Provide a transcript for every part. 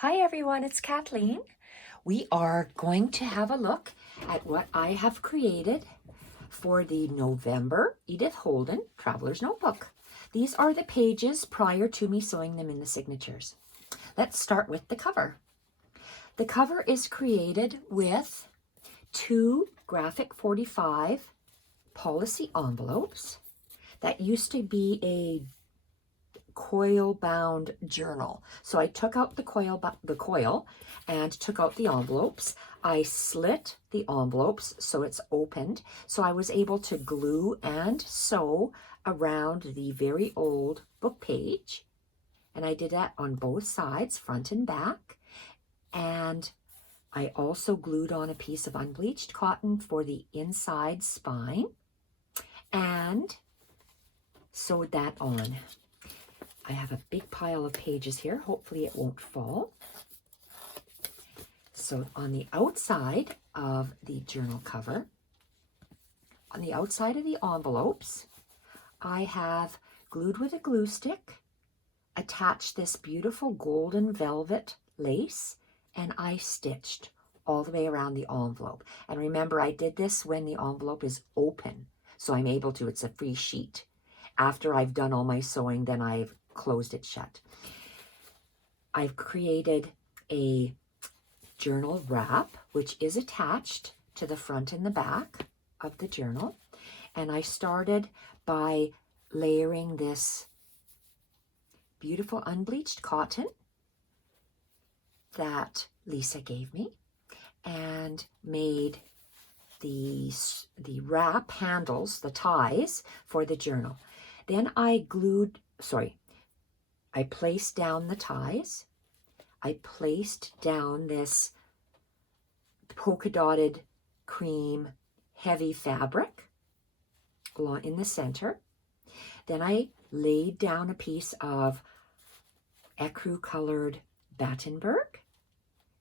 Hi everyone, it's Kathleen. We are going to have a look at what I have created for the November Edith Holden Traveler's Notebook. These are the pages prior to me sewing them in the signatures. Let's start with the cover. The cover is created with 2 graphic 45 policy envelopes. That used to be a coil-bound journal. So I took out the coil and took out the envelopes. I slit the envelopes so it's opened. So I was able to glue and sew around the very old book page. And I did that on both sides, front and back. And I also glued on a piece of unbleached cotton for the inside spine and sewed that on. I have a big pile of pages here. Hopefully it won't fall. So on the outside of the journal cover, on the outside of the envelopes, I have glued with a glue stick, attached this beautiful golden velvet lace, and I stitched all the way around the envelope. And remember, I did this when the envelope is open, so I'm able to, it's a free sheet. After I've done all my sewing, then I've closed it shut. I've created a journal wrap, which is attached to the front and the back of the journal. And I started by layering this beautiful unbleached cotton that Lisa gave me and made the wrap handles, the ties for the journal. Then I placed down the ties. I placed down this polka dotted cream heavy fabric along in the center. Then I laid down a piece of ecru colored Battenberg,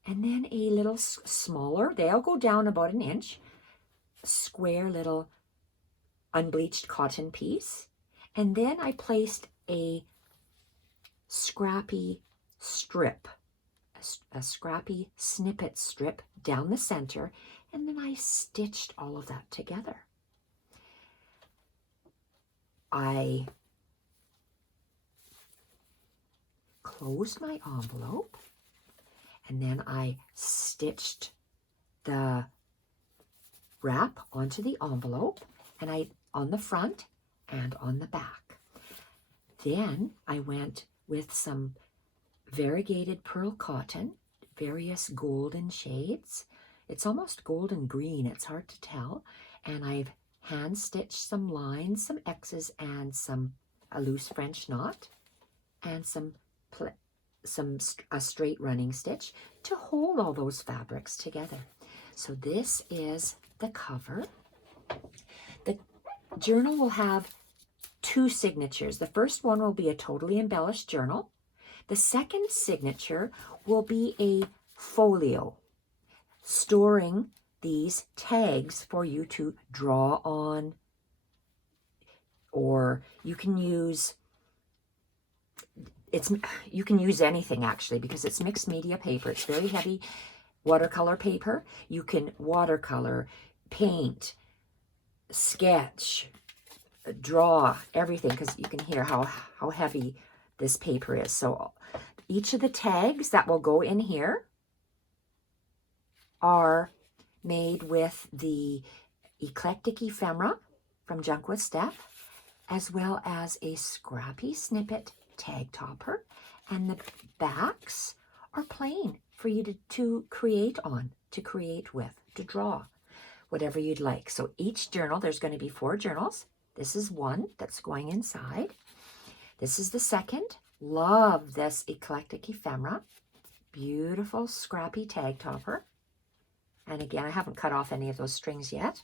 and then a little smaller, they all go down about an inch, square little unbleached cotton piece. And then I placed a scrappy strip, a scrappy snippet strip down the center, and then I stitched all of that together. I closed my envelope, and then I stitched the wrap onto the envelope, and on the front and on the back. Then I went with some variegated pearl cotton, various golden shades. It's almost golden green, it's hard to tell. And I've hand stitched some lines, some X's, and a loose French knot, and a straight running stitch to hold all those fabrics together. So this is the cover. The journal will have 2 signatures. The first one will be a totally embellished journal. The second signature will be a folio, storing these tags for you to draw on, or you can use anything actually, because it's mixed media paper. It's very heavy watercolor paper. You can watercolor, paint, sketch, draw, everything, because you can hear how heavy this paper is. So each of the tags that will go in here are made with the Eclectic Ephemera from Junk With Steph, as well as a scrappy snippet tag topper, and the backs are plain for you to create on, to create with, to draw, whatever you'd like. So each journal, there's going to be 4 journals. This is one that's going inside. This is the second. Love this Eclectic Ephemera. Beautiful scrappy tag topper. And again, I haven't cut off any of those strings yet.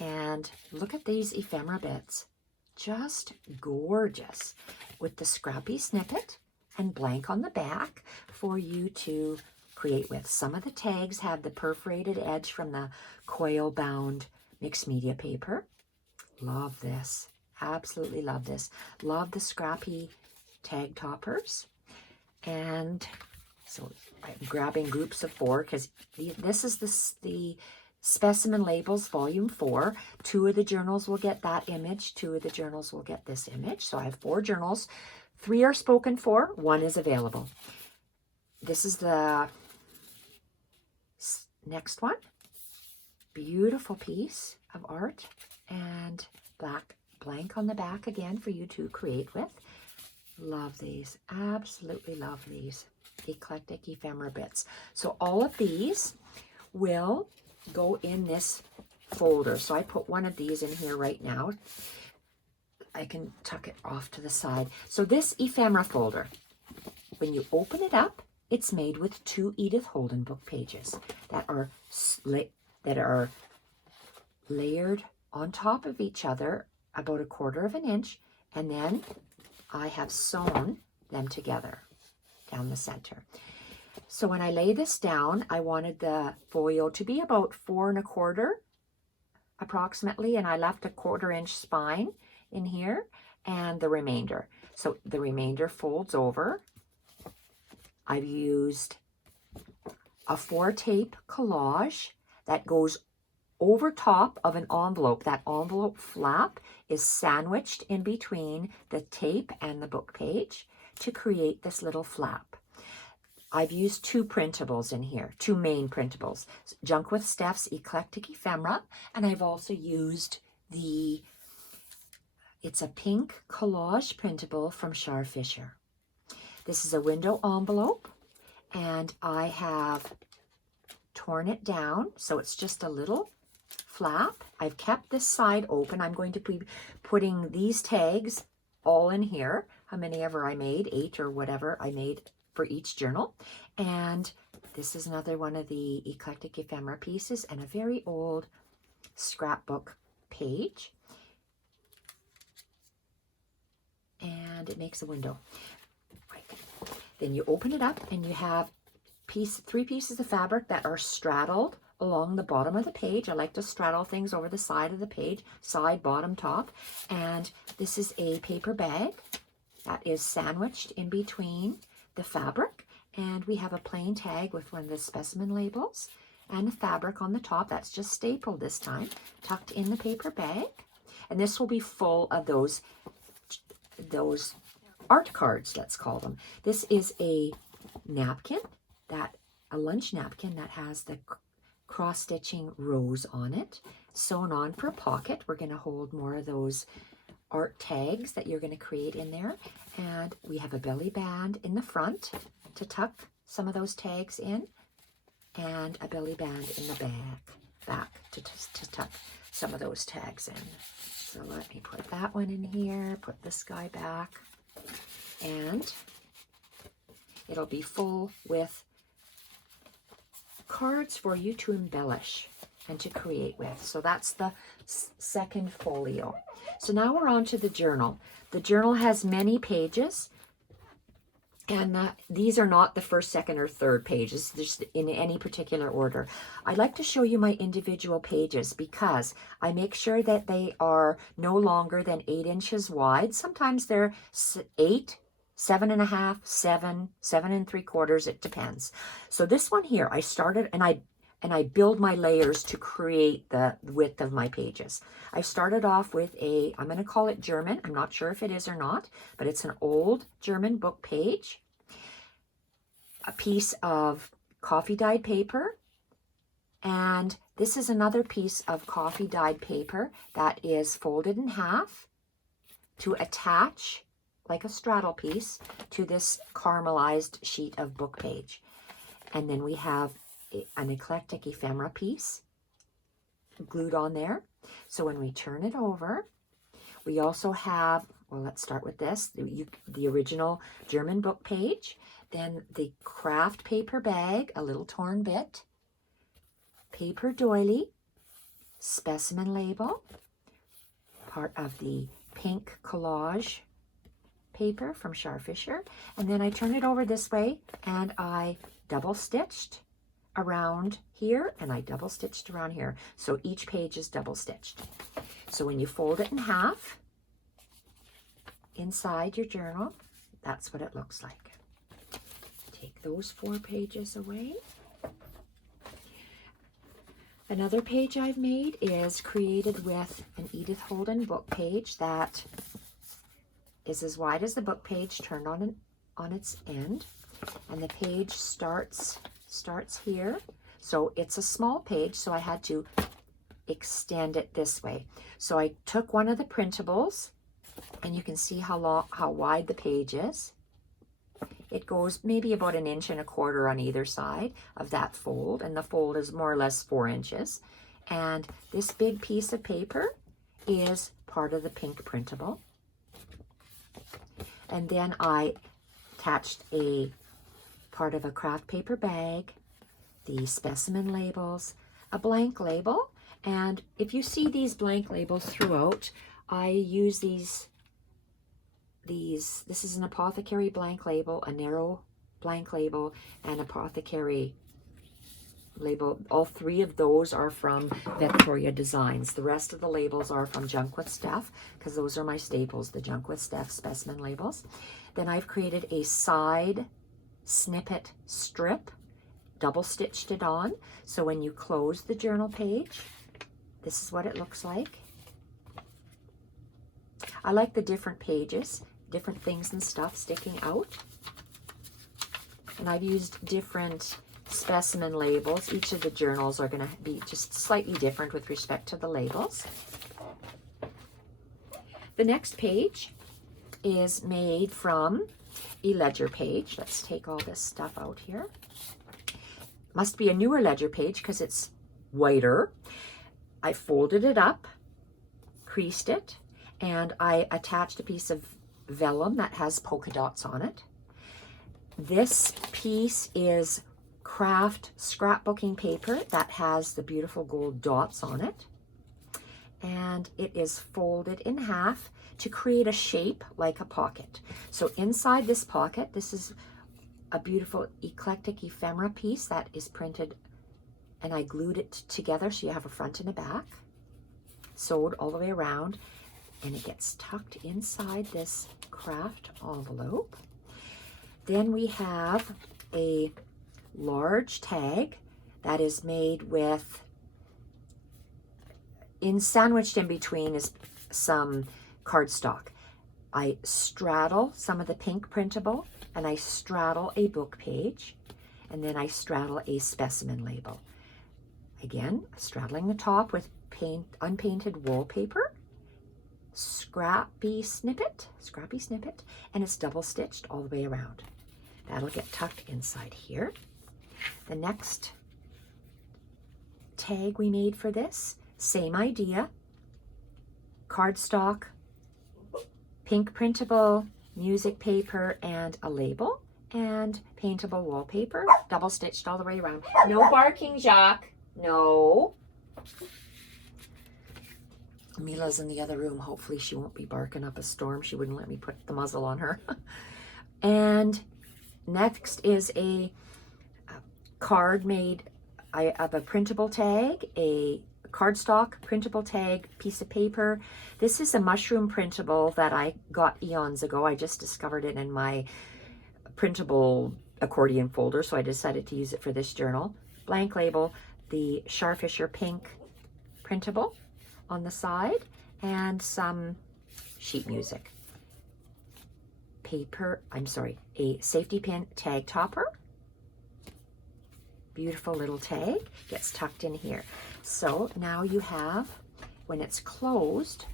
And look at these ephemera bits. Just gorgeous. With the scrappy snippet and blank on the back for you to create with. Some of the tags have the perforated edge from the coil-bound mixed media paper. Love this. Absolutely love this. Love the scrappy tag toppers. And So I'm grabbing groups of 4 because this is the Specimen Labels Volume 4. 2 of the journals will get that image. 2 of the journals will get this image. So I have 4 journals. 3 are spoken for. 1 is available. This is the next one. Beautiful piece of art. And blank on the back again for you to create with. Love these. Absolutely love these. Eclectic Ephemera bits. So all of these will go in this folder. So I put one of these in here right now. I can tuck it off to the side. So this ephemera folder, when you open it up, it's made with 2 Edith Holden book pages that are layered on top of each other about 1/4 of an inch, and then I have sewn them together down the center. So when I lay this down, I wanted the folio to be about 4 1/4 approximately, and I left a 1/4 inch spine in here and the remainder. So the remainder folds over. I've used a 4-tape collage that goes over top of an envelope. That envelope flap is sandwiched in between the tape and the book page to create this little flap. I've used 2 printables in here, 2 main printables. Junk With Steph's Eclectic Ephemera, and I've also used it's a pink collage printable from Shar Fisher. This is a window envelope, and I have torn it down, so it's just a little flap. I've kept this side open. I'm going to be putting these tags all in here, how many ever I made, 8 or whatever I made for each journal. And this is another one of the Eclectic Ephemera pieces and a very old scrapbook page. And it makes a window. Right. Then you open it up and you have 3 pieces of fabric that are straddled along the bottom of the page. I like to straddle things over the side of the page, side, bottom, top. And this is a paper bag that is sandwiched in between the fabric. And we have a plain tag with one of the specimen labels and the fabric on the top. That's just stapled this time, tucked in the paper bag. And this will be full of those art cards, let's call them. This is a napkin, a lunch napkin that has the cross-stitching rows on it, sewn on for a pocket. We're going to hold more of those art tags that you're going to create in there. And we have a belly band in the front to tuck some of those tags in, and a belly band in the back to tuck some of those tags in. So let me put that one in here, put this guy back, and it'll be full with cards for you to embellish and to create with. So that's the second folio. So now we're on to the journal. The journal has many pages, and these are not the first, second, or third pages, just in any particular order. I'd like to show you my individual pages because I make sure that they are no longer than 8 inches wide. Sometimes they're 8, 7.5, 7, 7 3/4. It depends. So this one here, I started and I build my layers to create the width of my pages. I started off with I'm going to call it German. I'm not sure if it is or not, but it's an old German book page, a piece of coffee dyed paper, and this is another piece of coffee dyed paper that is folded in half to attach like a straddle piece to this caramelized sheet of book page. And then we have an Eclectic Ephemera piece glued on there. So when we turn it over, we also have, well, let's start with this, the original German book page, then the craft paper bag, a little torn bit, paper doily, specimen label, part of the pink collage paper from Shar Fisher, and then I turn it over this way and I double stitched around here and I double stitched around here. So each page is double stitched. So when you fold it in half inside your journal, that's what it looks like. Take those 4 pages away. Another page I've made is created with an Edith Holden book page that is as wide as the book page, turned on its end, and the page starts here. So it's a small page, so I had to extend it this way. So I took one of the printables, and you can see how wide the page is. It goes maybe about 1.25 inches on either side of that fold, and the fold is more or less 4 inches. And this big piece of paper is part of the pink printable. And then I attached a part of a craft paper bag, the specimen labels, a blank label. And if you see these blank labels throughout, I use these. This is an apothecary blank label, a narrow blank label, and apothecary label. All 3 of those are from Victoria Designs. The rest of the labels are from Junk With Steph, because those are my staples, the Junk With Steph specimen labels. Then I've created a side snippet strip, double stitched it on, so when you close the journal page, this is what it looks like. I like the different pages, different things and stuff sticking out. And I've used different specimen labels. Each of the journals are going to be just slightly different with respect to the labels. The next page is made from a ledger page. Let's take all this stuff out here. Must be a newer ledger page because it's whiter. I folded it up, creased it, and I attached a piece of vellum that has polka dots on it. This piece is craft scrapbooking paper that has the beautiful gold dots on it. And it is folded in half to create a shape like a pocket. So inside this pocket, this is a beautiful Eclectic Ephemera piece that is printed, and I glued it together so you have a front and a back, sewed all the way around, and it gets tucked inside this craft envelope. Then we have a large tag that is made with, sandwiched in between is some cardstock. I straddle some of the pink printable, and I straddle a book page, and then I straddle a specimen label. Again, straddling the top with unpainted wallpaper, scrappy snippet, and it's double stitched all the way around. That'll get tucked inside here. The next tag we made for this, same idea, cardstock, pink printable, music paper, and a label, and paintable wallpaper, double stitched all the way around. No barking, Jacques, no. Mila's in the other room. Hopefully she won't be barking up a storm. She wouldn't let me put the muzzle on her. And next is a card made of a printable tag, a cardstock printable tag, piece of paper. This is a mushroom printable that I got eons ago. I just discovered it in my printable accordion folder, so I decided to use it for this journal. Blank label, the Shar Fisher pink printable on the side, and some sheet music. A safety pin tag topper. Beautiful little tag, gets tucked in here. So now you have, when it's closed,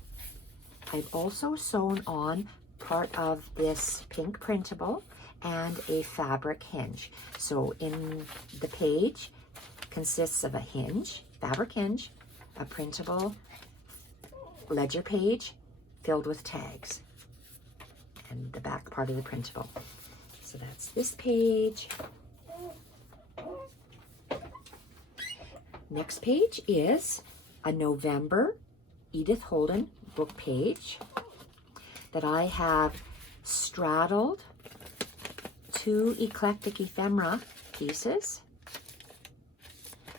I've also sewn on part of this pink printable and a fabric hinge. So in the page consists of a hinge, fabric hinge, a printable ledger page filled with tags, and the back part of the printable. So that's this page. Next page is a November Edith Holden book page that I have straddled 2 Eclectic Ephemera pieces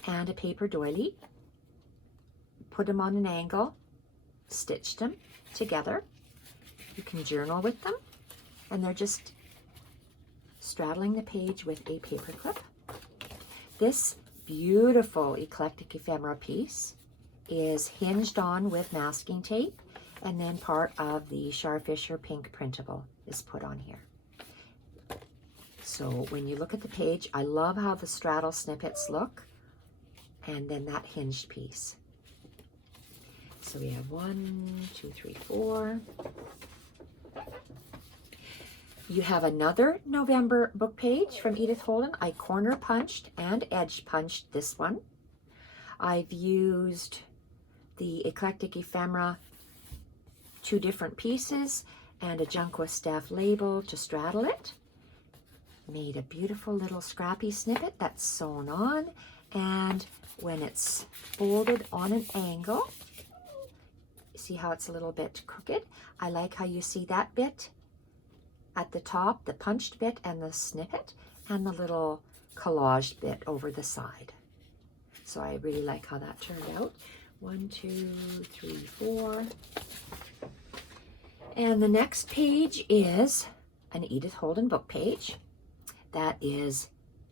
and a paper doily, put them on an angle, stitched them together. You can journal with them, and they're just straddling the page with a paper clip. This beautiful Eclectic Ephemera piece is hinged on with masking tape, and then part of the Shar Fisher pink printable is put on here. So when you look at the page, I love how the straddle snippets look, and then that hinged piece. So we have 1, 2, 3, 4. You have another November book page from Edith Holden. I corner punched and edge punched this one. I've used the Eclectic Ephemera 2 different pieces and a Junk With Steph label to straddle it. Made a beautiful little scrappy snippet that's sewn on, and when it's folded on an angle, see how it's a little bit crooked? I like how you see that bit at the top, the punched bit and the snippet, and the little collaged bit over the side. So I really like how that turned out. 1, 2, 3, 4. And the next page is an Edith Holden book page that is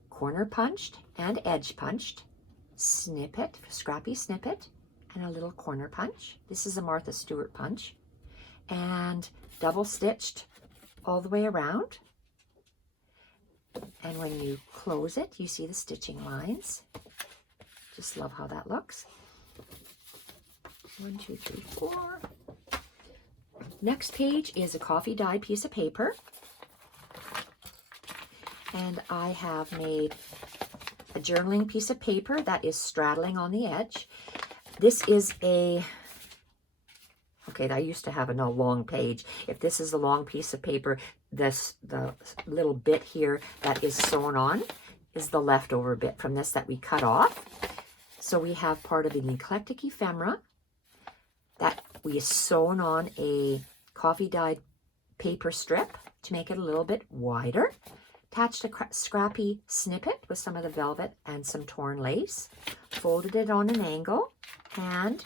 corner punched and edge punched, snippet, scrappy snippet, and a little corner punch. This is a Martha Stewart punch, and double stitched all the way around. And when you close it, you see the stitching lines. Just love how that looks. 1, 2, 3, 4. Next page is a coffee dyed piece of paper. And I have made a journaling piece of paper that is straddling on the edge. This is a, okay, I used to have a long page. If this is a long piece of paper, the little bit here that is sewn on is the leftover bit from this that we cut off. So we have part of an Eclectic Ephemera that we sewn on a coffee dyed paper strip to make it a little bit wider. Attached a scrappy snippet with some of the velvet and some torn lace. Folded it on an angle, and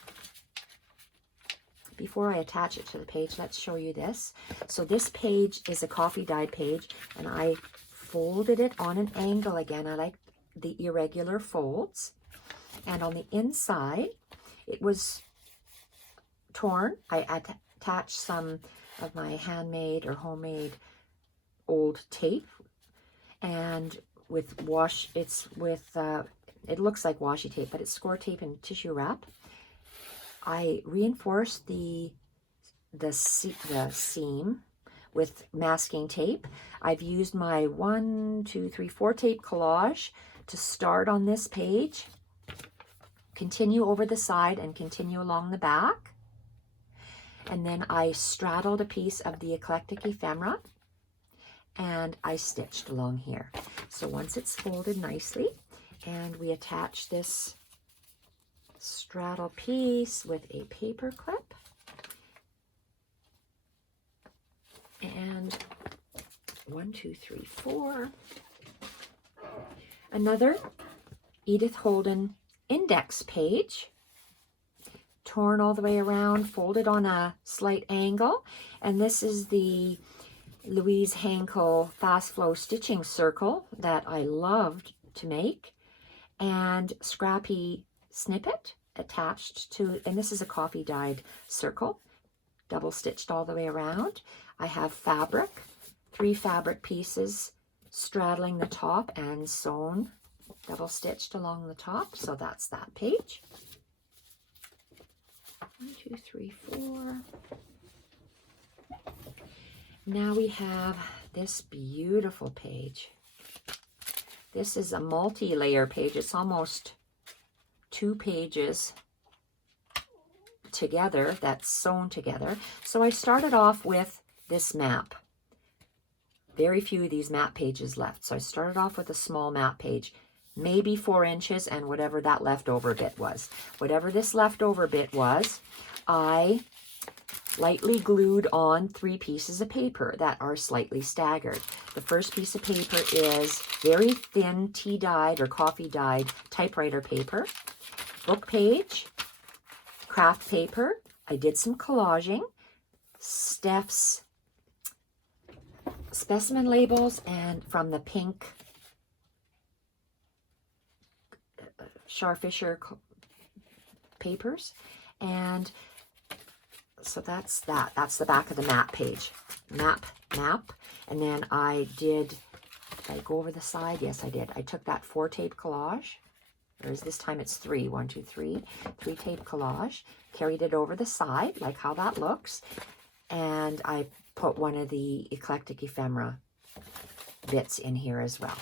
before I attach it to the page, let's show you this. So this page is a coffee dyed page, and I folded it on an angle again. I like the irregular folds. And on the inside, it was torn. I attached some of my handmade or homemade old tape, and with it looks like washi tape, but it's score tape and tissue wrap. I reinforced the seam with masking tape. I've used my 1, 2, 3, 4 tape collage to start on this page, continue over the side, and continue along the back. And then I straddled a piece of the Eclectic Ephemera, and I stitched along here. So once it's folded nicely, and we attach this straddle piece with a paper clip, and 1, 2, 3, 4. Another Edith Holden index page, torn all the way around, folded on a slight angle, and this is the Louise Hankel fast flow stitching circle that I loved to make, and scrappy snippet attached to, and this is a coffee dyed circle, double stitched all the way around. I have fabric, 3 fabric pieces straddling the top and sewn, double stitched along the top. So that's that page. 1, 2, 3, 4. Now we have this beautiful page. This is a multi-layer page. It's almost 2 pages together that's sewn together. So I started off with this map. Very few of these map pages left. So I started off with a small map page, maybe 4 inches, and whatever that leftover bit was. Whatever this leftover bit was, I lightly glued on 3 pieces of paper that are slightly staggered. The first piece of paper is very thin tea dyed or coffee dyed typewriter paper, book page, craft paper. I did some collaging, Steph's Specimen Labels and from the pink Shar Fisher papers. And so that's that. That's the back of the map page. Map. And then did I go over the side? Yes, I did. I took that 4 tape collage. Whereas this time it's 3. 1, 2, 3. 3 tape collage. Carried it over the side, like how that looks. And I put one of the Eclectic Ephemera bits in here as well.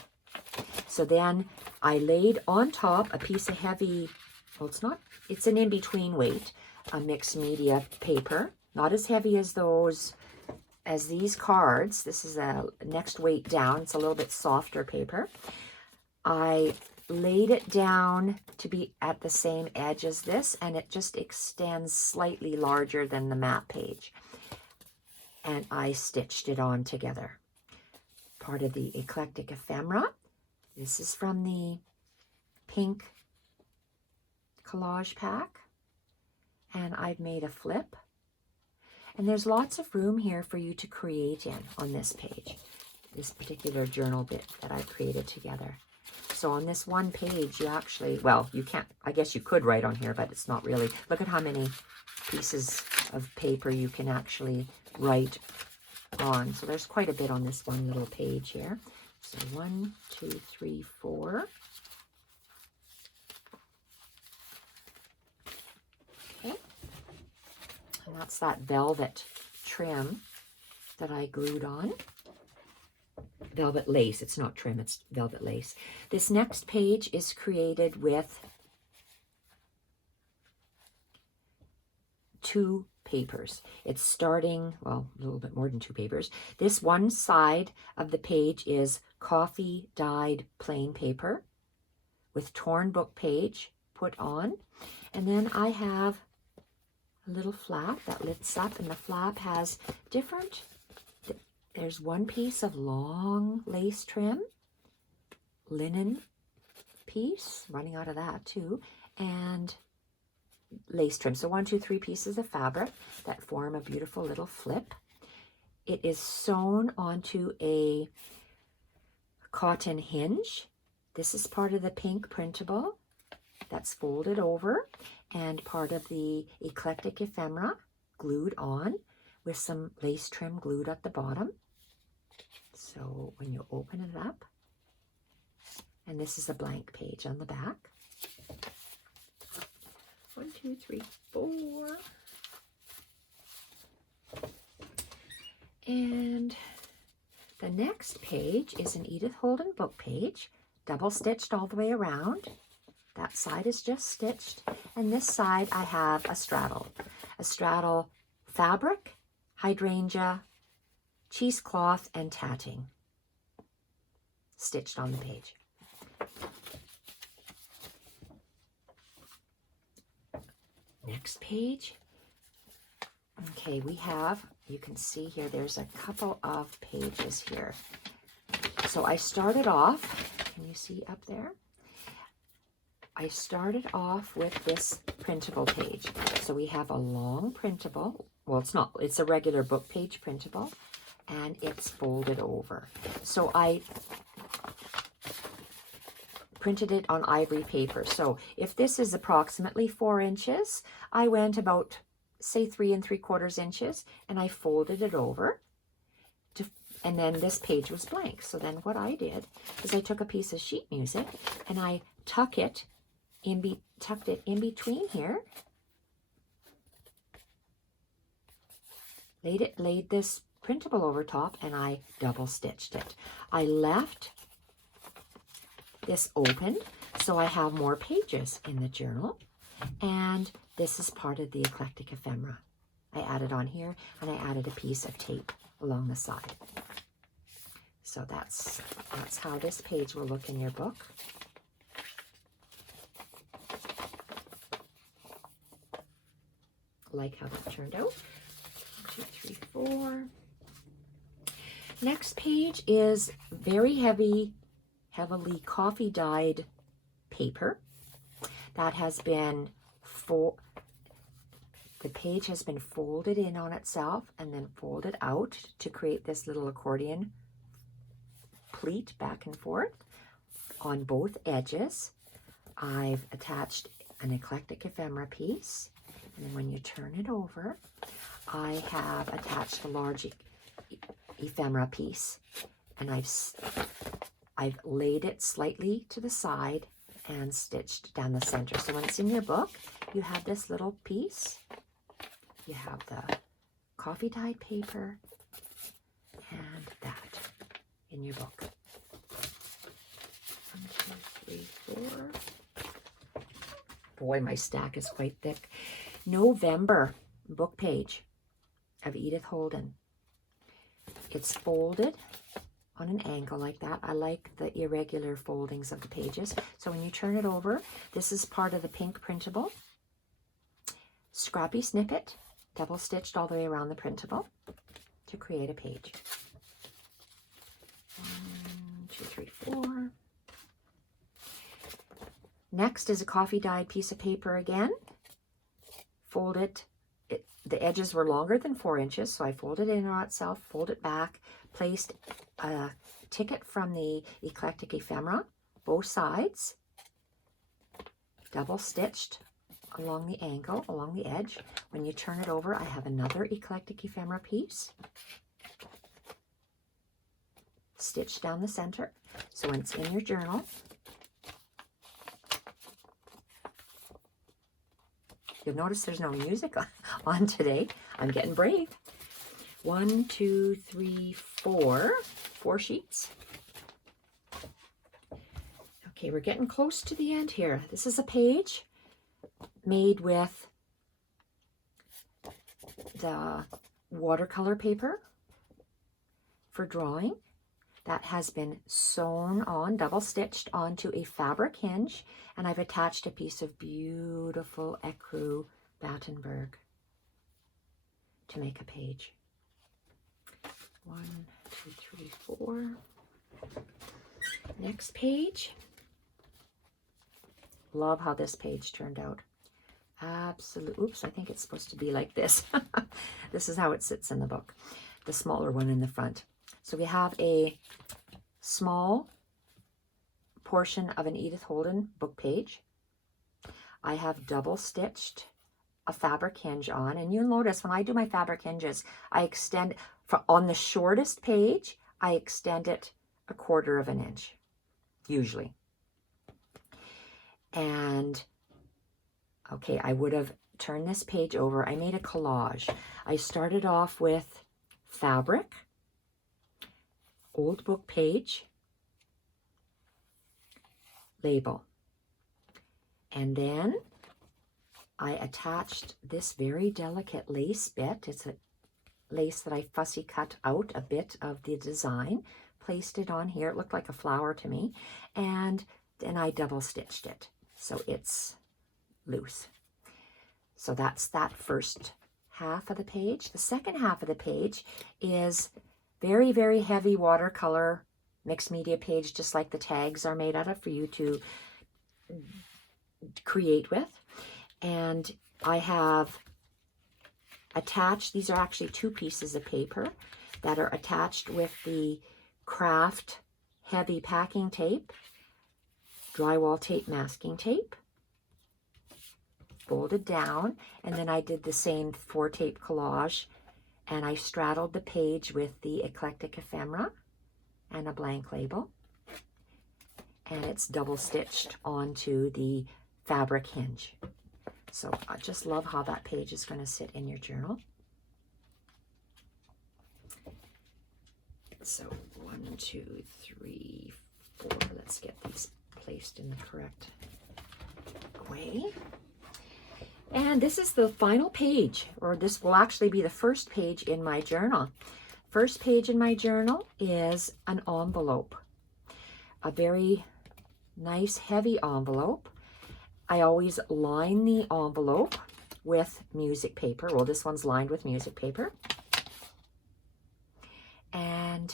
So then I laid on top a piece of heavy, well, it's an in-between weight, a mixed media paper. Not as heavy as these cards. This is a next weight down. It's a little bit softer paper. I laid it down to be at the same edge as this, and it just extends slightly larger than the map page. And I stitched it on together. Part of the Eclectic Ephemera. This is from the pink collage pack. And I've made a flip. And there's lots of room here for you to create in on this page. This particular journal bit that I've created together. So on this one page, you actually, well, you can't, I guess you could write on here, but it's not really. Look at how many pieces of paper you can actually write on. So there's quite a bit on this one little page here. So 1, 2, 3, 4. Okay. And that's that velvet trim that I glued on. Velvet lace. It's not trim, it's velvet lace. This next page is created with 2 papers. It's starting, well, a little bit more than 2 papers. This one side of the page is coffee dyed plain paper with torn book page put on. And then I have a little flap that lifts up, and the flap has different, there's one piece of long lace trim, linen piece, running out of that too, and lace trim. So 1, 2, 3 pieces of fabric that form a beautiful little flip. It is sewn onto a cotton hinge. This is part of the pink printable that's folded over, and part of the Eclectic Ephemera glued on with some lace trim glued at the bottom. So when you open it up, and this is a blank page on the back. 1, 2, 3, 4. And the next page is an Edith Holden book page, double stitched all the way around. That side is just stitched. And this side I have a straddle. A straddle fabric, hydrangea, cheesecloth, and tatting stitched on the page. Next page. Okay, we have, you can see here, there's a couple of pages here. So I started off, can you see up there? I started off with this printable page. So we have a long printable. Well, it's not, it's a regular book page printable, and it's folded over. So I printed it on ivory paper. So if this is approximately 4 inches, I went about, say, 3 3/4 inches, and I folded it over. And then this page was blank. So then what I did is I took a piece of sheet music and I tucked it in between here. Laid this printable over top, and I double stitched it. I left this open so I have more pages in the journal, and this is part of the Eclectic Ephemera. I added on here, and I added a piece of tape along the side. So that's how this page will look in your book. Like how that turned out. 1, 2, 3, 4. Next page is very heavily coffee dyed paper that has been the page has been folded in on itself and then folded out to create this little accordion pleat back and forth on both edges. I've attached an Eclectic Ephemera piece, and then when you turn it over, I have attached a large ephemera piece, and I've laid it slightly to the side and stitched down the center. So when it's in your book, you have this little piece, you have the coffee dyed paper, and that in your book. 1, 2, 3, 4. Boy, my stack is quite thick. November book page of Edith Holden. It's folded on an angle like that. I like the irregular foldings of the pages. So when you turn it over, this is part of the pink printable. Scrappy snippet, double stitched all the way around the printable to create a page. 1, 2, 3, 4. Next is a coffee dyed piece of paper again. Fold it. The edges were longer than 4 inches, so I folded it in on itself, fold it back, placed a ticket from the Eclectic Ephemera, both sides, double stitched along the angle, along the edge. When you turn it over, I have another Eclectic Ephemera piece, stitched down the center. So when it's in your journal, you'll notice there's no music on today. I'm getting brave. 1, 2, 3, 4. 4 sheets. Okay, we're getting close to the end here. This is a page made with the watercolor paper for drawing that has been sewn on, double stitched onto a fabric hinge, and I've attached a piece of beautiful ecru Battenberg to make a page. 1, 2, 3, 4. Next page. Love how this page turned out. Absolute. Oops, I think it's supposed to be like this. This is how it sits in the book. The smaller one in the front. So we have a small portion of an Edith Holden book page. I have double stitched a fabric hinge on, and you'll notice when I do my fabric hinges, I extend on the shortest page, I extend it 1/4 of an inch, usually. And okay, I would have turned this page over. I made a collage. I started off with fabric, old book page, label. And then I attached this very delicate lace bit. It's a lace that I fussy cut out a bit of the design, placed it on here. It looked like a flower to me. And then I double stitched it, so it's loose. So that's that first half of the page. The second half of the page is very, very heavy watercolor mixed media page, just like the tags are made out of for you to create with. And I have attached, these are actually 2 pieces of paper that are attached with the craft heavy packing tape, drywall tape, masking tape, folded down, and then I did the same 4 tape collage, and I straddled the page with the Eclectic Ephemera and a blank label, and it's double stitched onto the fabric hinge. So I just love how that page is going to sit in your journal. So 1, 2, 3, 4. Let's get these placed in the correct way. And this is the final page, or this will actually be the first page in my journal. First page in my journal is an envelope, a very nice heavy envelope. I always line the envelope with music paper. Well, this one's lined with music paper. And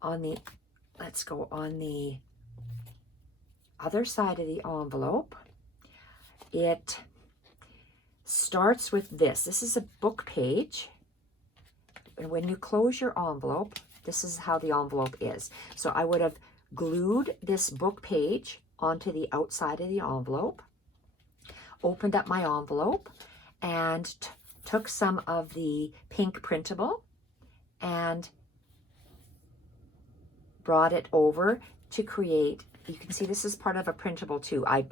on the, let's go on the other side of the envelope, it starts with this. This is a book page. And when you close your envelope, This is how the envelope is. So I would have glued this book page onto the outside of the envelope, opened up my envelope, and took some of the pink printable and brought it over to create, you can see this is part of a printable too. I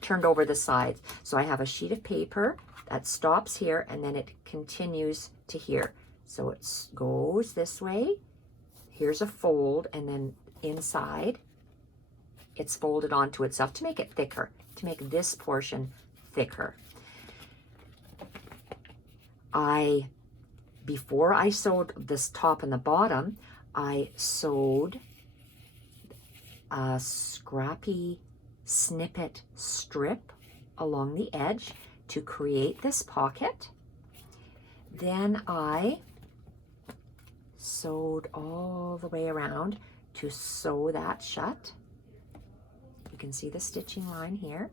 turned over the sides. So I have a sheet of paper that stops here and then it continues to here. So it goes this way. Here's a fold, and then inside it's folded onto itself to make it thicker, to make this portion thicker. Before I sewed this top and the bottom, I sewed a scrappy snippet strip along the edge to create this pocket. Then I sewed all the way around to sew that shut. You can see the stitching line here.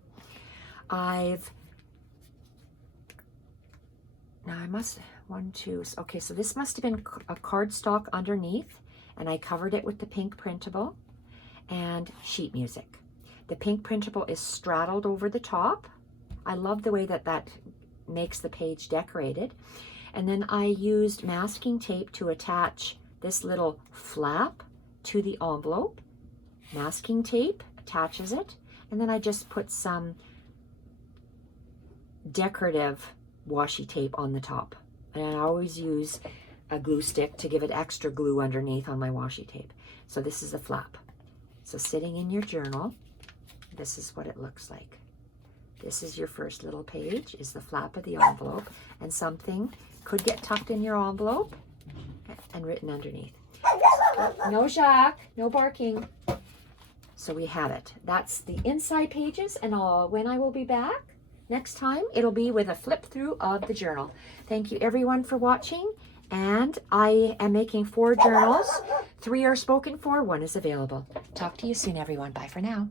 Okay, so this must have been a cardstock underneath, and I covered it with the pink printable and sheet music. The pink printable is straddled over the top. I love the way that makes the page decorated. And then I used masking tape to attach this little flap to the envelope. Masking tape attaches it, and then I just put some decorative washi tape on the top. And I always use a glue stick to give it extra glue underneath on my washi tape. So this is a flap. So sitting in your journal, this is what it looks like. This is your first little page, is the flap of the envelope, and something could get tucked in your envelope and written underneath. No, Jacques, no barking. So we have it. That's the inside pages, and when I will be back next time, it'll be with a flip through of the journal. Thank you everyone for watching, and I am making 4 journals. 3 are spoken for, 1 is available. Talk to you soon, everyone. Bye for now.